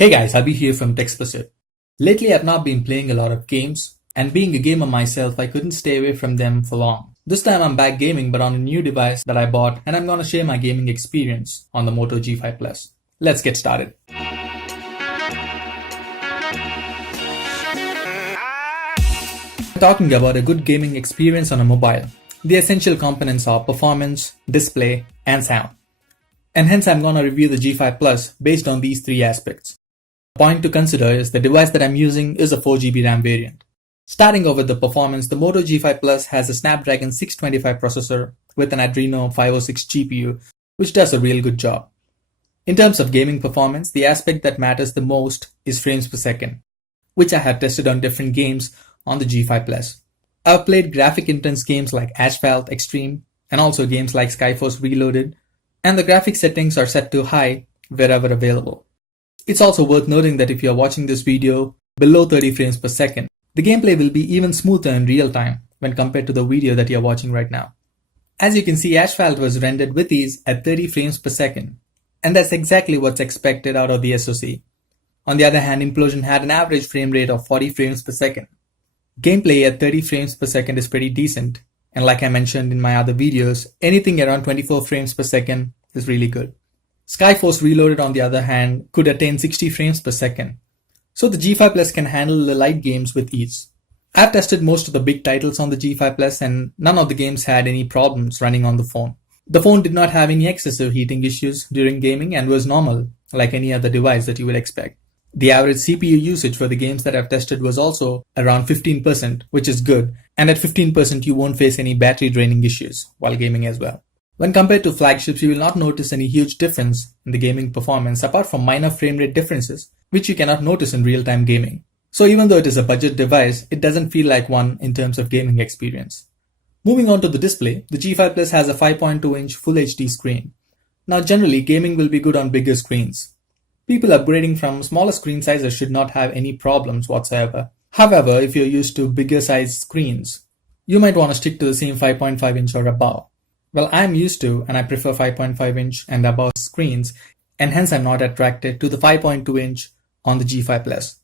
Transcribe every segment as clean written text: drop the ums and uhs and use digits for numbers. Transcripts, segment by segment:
Hey guys, Abhi here from Explicit. Lately I've not been playing a lot of games, and being a gamer myself, I couldn't stay away from them for long. This time I'm back gaming but on a new device that I bought, and I'm gonna share my gaming experience on the MOTO G5 Plus. Let's get started. Talking about a good gaming experience on a mobile, the essential components are performance, display, and sound. And hence I'm gonna review the G5 Plus based on these three aspects. Point to consider is the device that I'm using is a 4GB RAM variant. Starting off with the performance, the MOTO G5 Plus has a Snapdragon 625 processor with an Adreno 506 GPU, which does a real good job. In terms of gaming performance, the aspect that matters the most is frames per second, which I have tested on different games on the G5 Plus. I've played graphic intense games like Asphalt Extreme and also games like Skyforce Reloaded, and the graphic settings are set to high wherever available. It's also worth noting that if you're watching this video below 30 frames per second, the gameplay will be even smoother in real time when compared to the video that you're watching right now. As you can see, Asphalt was rendered with ease at 30 frames per second, and that's exactly what's expected out of the SoC. On the other hand, Implosion had an average frame rate of 40 frames per second. Gameplay at 30 frames per second is pretty decent, and like I mentioned in my other videos, anything around 24 frames per second is really good. Skyforce Reloaded, on the other hand, could attain 60 frames per second. So the G5 Plus can handle the light games with ease. I've tested most of the big titles on the G5 Plus and none of the games had any problems running on the phone. The phone did not have any excessive heating issues during gaming and was normal, like any other device that you would expect. The average CPU usage for the games that I've tested was also around 15%, which is good, and at 15% you won't face any battery draining issues while gaming as well. When compared to flagships, you will not notice any huge difference in the gaming performance apart from minor frame rate differences, which you cannot notice in real-time gaming. So even though it is a budget device, it doesn't feel like one in terms of gaming experience. Moving on to the display, the G5 Plus has a 5.2-inch Full HD screen. Now generally, gaming will be good on bigger screens. People upgrading from smaller screen sizes should not have any problems whatsoever. However, if you're used to bigger size screens, you might want to stick to the same 5.5-inch or above. Well, I'm used to and I prefer 5.5-inch and above screens, and hence I'm not attracted to the 5.2-inch on the G5 Plus.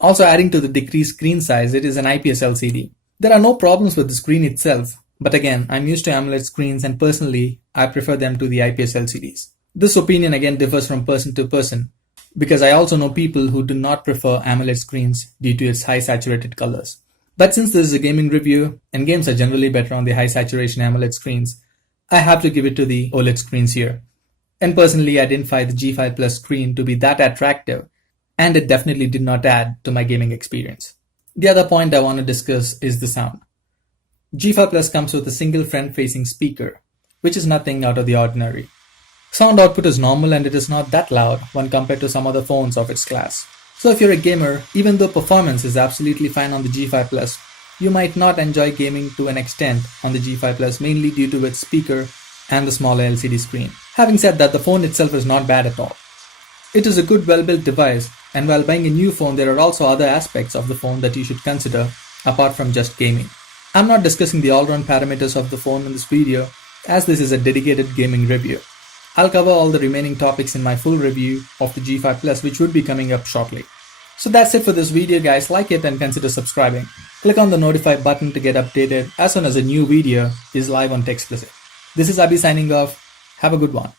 Also, adding to the decreased screen size, it is an IPS LCD. There are no problems with the screen itself, but again, I'm used to AMOLED screens and personally, I prefer them to the IPS LCDs. This opinion again differs from person to person, because I also know people who do not prefer AMOLED screens due to its high saturated colors. But since this is a gaming review, and games are generally better on the high saturation AMOLED screens, I have to give it to the OLED screens here. And personally, I didn't find the G5 Plus screen to be that attractive, and it definitely did not add to my gaming experience. The other point I want to discuss is the sound. G5 Plus comes with a single front-facing speaker, which is nothing out of the ordinary. Sound output is normal and it is not that loud when compared to some other phones of its class. So if you're a gamer, even though performance is absolutely fine on the G5 Plus, you might not enjoy gaming to an extent on the G5 Plus, mainly due to its speaker and the smaller LCD screen. Having said that, the phone itself is not bad at all. It is a good well-built device, and while buying a new phone, there are also other aspects of the phone that you should consider apart from just gaming. I'm not discussing the all-round parameters of the phone in this video, as this is a dedicated gaming review. I'll cover all the remaining topics in my full review of the G5 Plus, which would be coming up shortly. So that's it for this video guys, like it and consider subscribing. Click on the notify button to get updated as soon as a new video is live on Explicit. This is Abhi signing off. Have a good one.